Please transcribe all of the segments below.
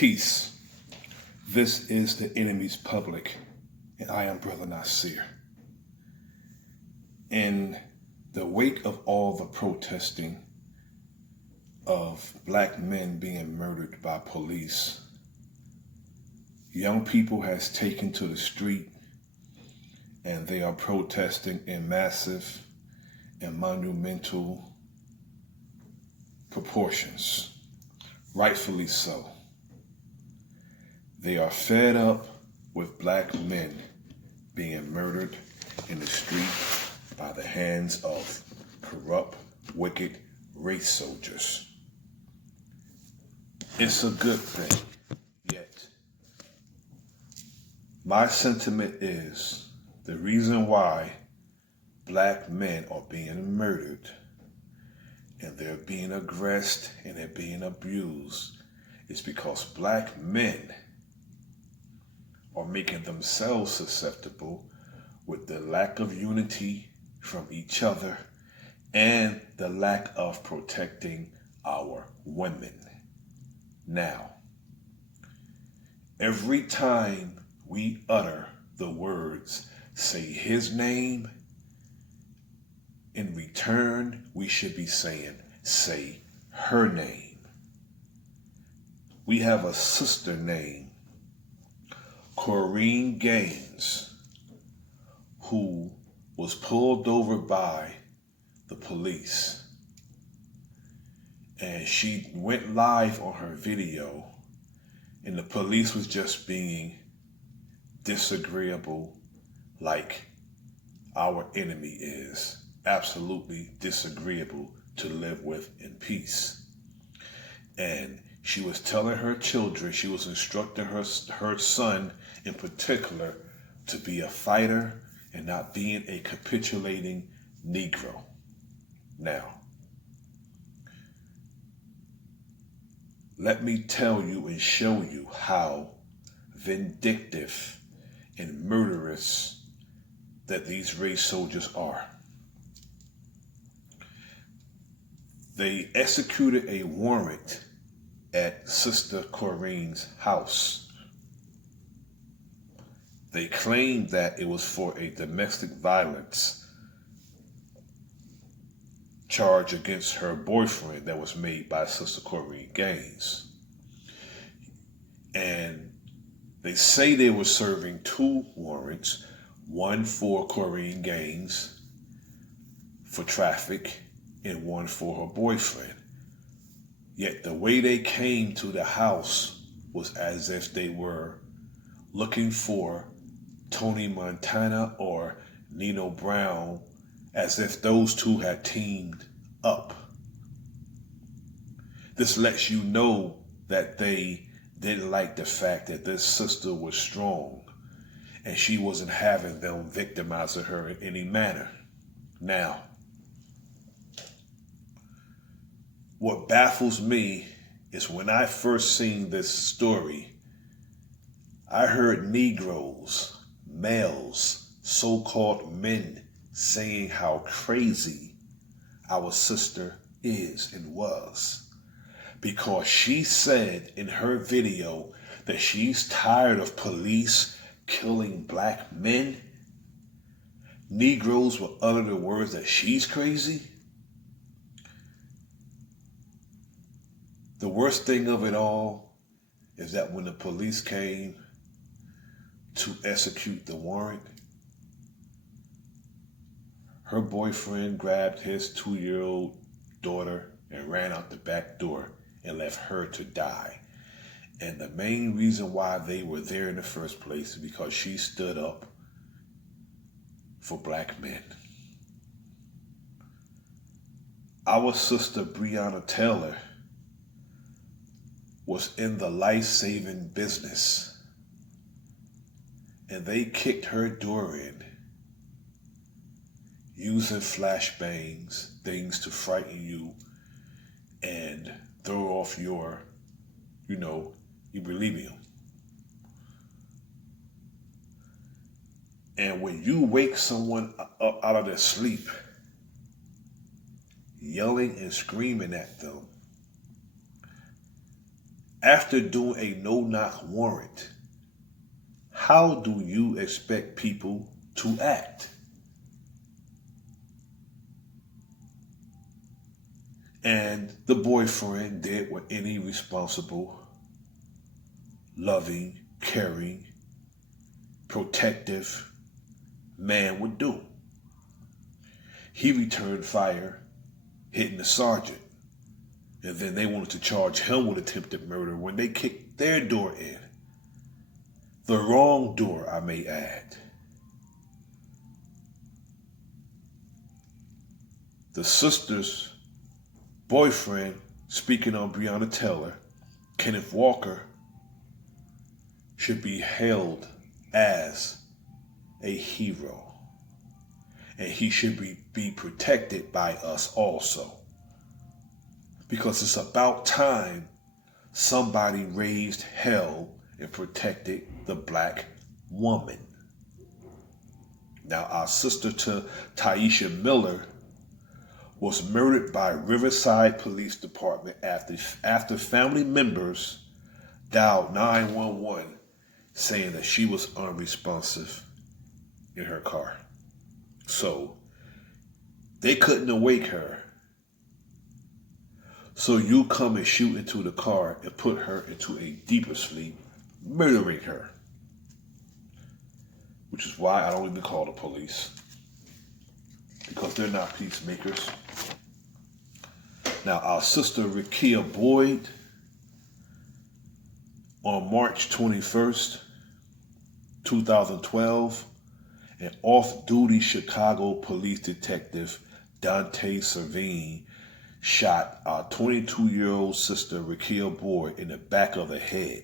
Peace. This is the enemy's public, and I am Bro.Nasir. In the wake of all the protesting of black men being murdered by police, young people has taken to the street and they are protesting in massive and monumental proportions, rightfully so. They are fed up with black men being murdered in the street by the hands of corrupt, wicked race soldiers. It's a good thing, yet my sentiment is the reason why black men are being murdered and they're being aggressed and they're being abused is because black men are making themselves susceptible with the lack of unity from each other and the lack of protecting our women. Now, every time we utter the words, say his name, in return, we should be saying, say her name. We have a sister named Korryn Gaines, who was pulled over by the police. And she went live on her video, and the police was just being disagreeable like our enemy is. Absolutely disagreeable to live with in peace. And she was telling her children, she was instructing her son in particular to be a fighter and not being a capitulating Negro. Now, let me tell you and show you how vindictive and murderous that these race soldiers are. They executed a warrant at Sister Korryn's house. They claimed that it was for a domestic violence charge against her boyfriend that was made by Sister Korryn Gaines. And they say they were serving two warrants, one for Korryn Gaines for traffic and one for her boyfriend. Yet the way they came to the house was as if they were looking for Tony Montana or Nino Brown, as if those two had teamed up. This lets you know that they didn't like the fact that this sister was strong and she wasn't having them victimizing her in any manner. Now, what baffles me is when I first seen this story, I heard Negroes, males, so-called men saying how crazy our sister is and was. Because she said in her video that she's tired of police killing black men. Negroes will utter the words that she's crazy. The worst thing of it all is that when the police came to execute the warrant, her boyfriend grabbed his 2-year-old daughter and ran out the back door and left her to die. And the main reason why they were there in the first place is because she stood up for black men. Our sister Breonna Taylor was in the life-saving business, and they kicked her door in using flashbangs, things to frighten you and throw off your, equilibrium. And when you wake someone up out of their sleep, yelling and screaming at them, after doing a no-knock warrant, how do you expect people to act? And the boyfriend did what any responsible, loving, caring, protective man would do. He returned fire, hitting the sergeant. And then they wanted to charge him with attempted murder when they kicked their door in. The wrong door, I may add. The sister's boyfriend, speaking on Breonna Taylor, Kenneth Walker, should be hailed as a hero. And he should be protected by us also. Because it's about time somebody raised hell and protected the black woman. Now, our sister to Tyisha Miller was murdered by Riverside Police Department after family members dialed 911 saying that she was unresponsive in her car. So they couldn't awake her. So you come and shoot into the car and put her into a deeper sleep, murdering her. Which is why I don't even call the police. Because they're not peacemakers. Now, our sister Rekia Boyd, on March 21st, 2012, an off-duty Chicago police detective, Dante Servine, shot our 22-year-old sister, Rekia Boyd, in the back of the head.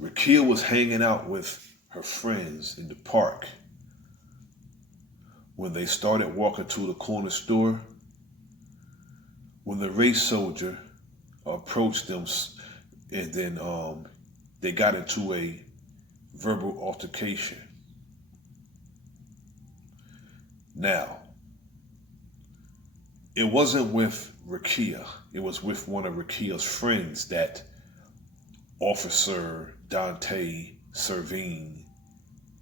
Rekia was hanging out with her friends in the park when they started walking to the corner store. When the race soldier approached them, and then they got into a verbal altercation. Now, it wasn't with Rekia. It was with one of Rekia's friends that Officer Dante Servine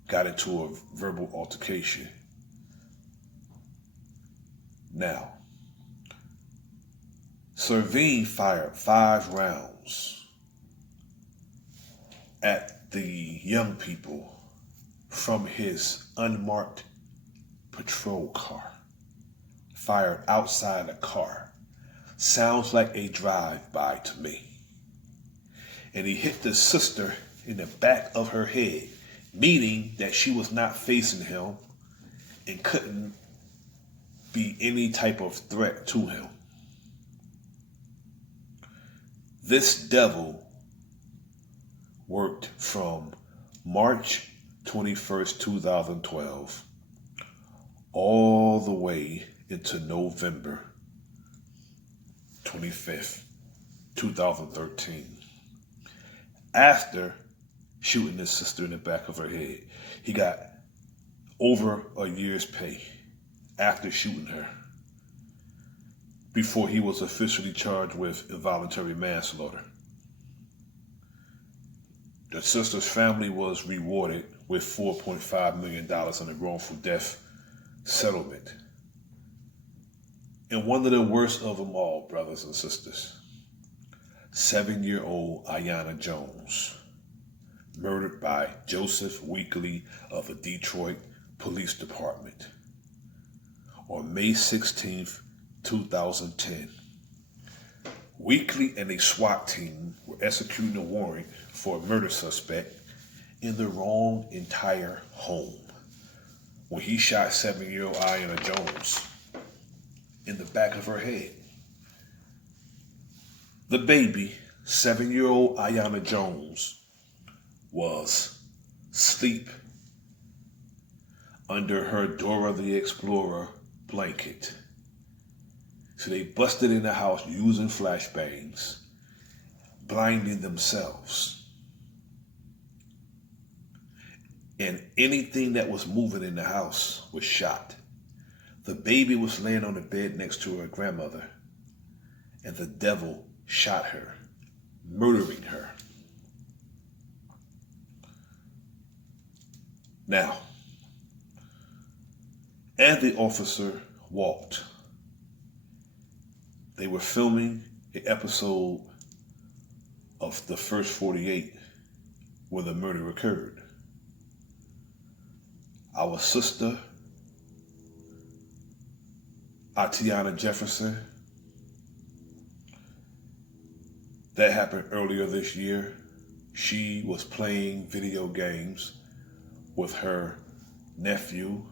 got into a verbal altercation. Now, Servine fired 5 rounds at the young people from his unmarked patrol car. Fired outside the car. Sounds like a drive-by to me. And he hit the sister in the back of her head, meaning that she was not facing him and couldn't be any type of threat to him. This devil worked from March 21st, 2012, all the way into November 25th, 2013. After shooting his sister in the back of her head, he got over a year's pay after shooting her, before he was officially charged with involuntary manslaughter. The sister's family was rewarded with $4.5 million in a wrongful death settlement. And one of the worst of them all, brothers and sisters, 7-year-old Aiyana Jones, murdered by Joseph Weekly of the Detroit Police Department on May 16th, 2010. Weekly and a SWAT team were executing a warrant for a murder suspect in the wrong entire home when he shot 7-year-old Aiyana Jones in the back of her head. The baby, 7-year-old Aiyana Jones, was asleep under her Dora the Explorer blanket. So they busted in the house using flashbangs, blinding themselves. And anything that was moving in the house was shot. The baby was laying on the bed next to her grandmother, and the devil shot her murdering her. Now, and the officer walked. They were filming an episode of the first 48 where the murder occurred. Our sister, ATatiana Jefferson, that happened earlier this year. She was playing video games with her nephew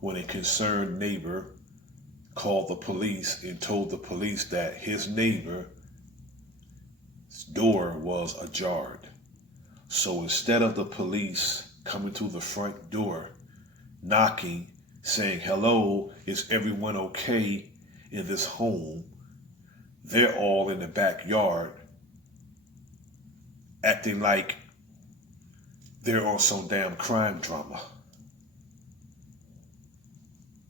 when a concerned neighbor called the police and told the police that his neighbor's door was ajar. So instead of the police coming to the front door, knocking, saying, "Hello, is everyone okay in this home?" they're all in the backyard acting like they're on some damn crime drama.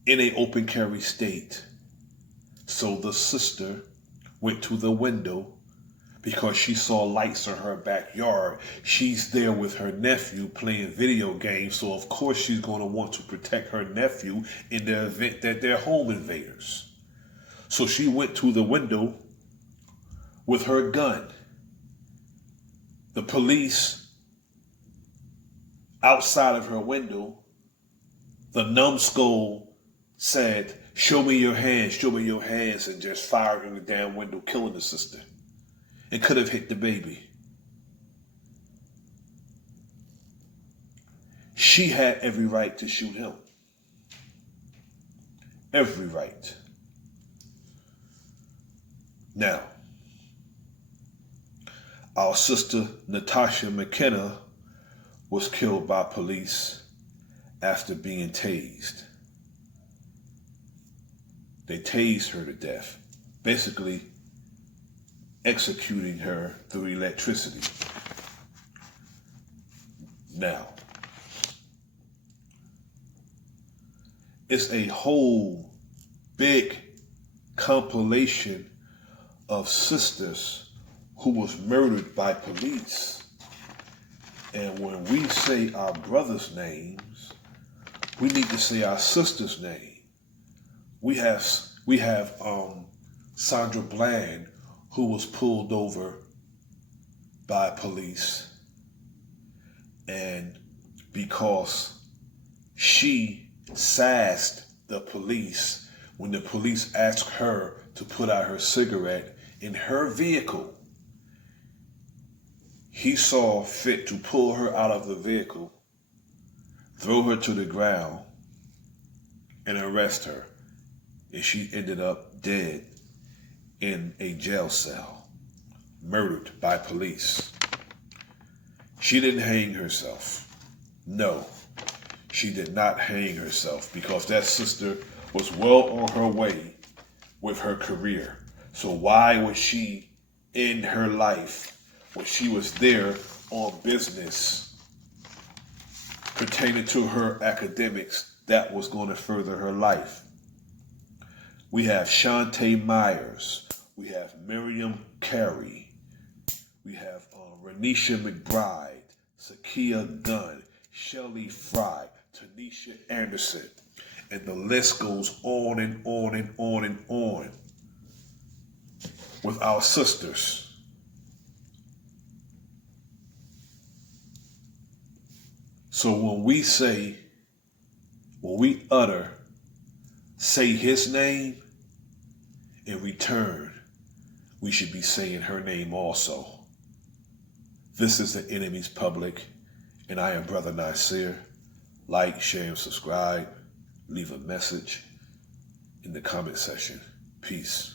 In an open carry state. So the sister went to the window because she saw lights in her backyard. She's there with her nephew playing video games, so of course she's going to want to protect her nephew in the event that they're home invaders. So she went to the window with her gun. The police outside of her window, the numbskull said, "Show me your hands," and just fired in the damn window, killing the sister. It could have hit the baby. She had every right to shoot him. Every right. Now, our sister Natasha McKenna was killed by police after being tased. They tased her to death, basically executing her through electricity. Now, it's a whole big compilation of sisters who was murdered by police. And when we say our brothers' names, we need to say our sisters' name. We have Sandra Bland, who was pulled over by police, and because she sassed the police when the police asked her to put out her cigarette in her vehicle, he saw fit to pull her out of the vehicle, throw her to the ground, and arrest her. And she ended up dead in a jail cell, murdered by police. She didn't hang herself. No, she did not hang herself because that sister was well on her way with her career. So why would she end her life when she was there on business pertaining to her academics that was going to further her life? We have Shante Meyers. We have Miriam Cary. We have Ranisha McBride, Sakia Gunn, Shelley Frey, Tanisha Andersen. And the list goes on and on and on and on with our sisters. So when we utter, say his name, in return, we should be saying her name also. This is the enemy's public, and I am Bro.Nasir. Like, share, and subscribe. Leave a message in the comment section. Peace.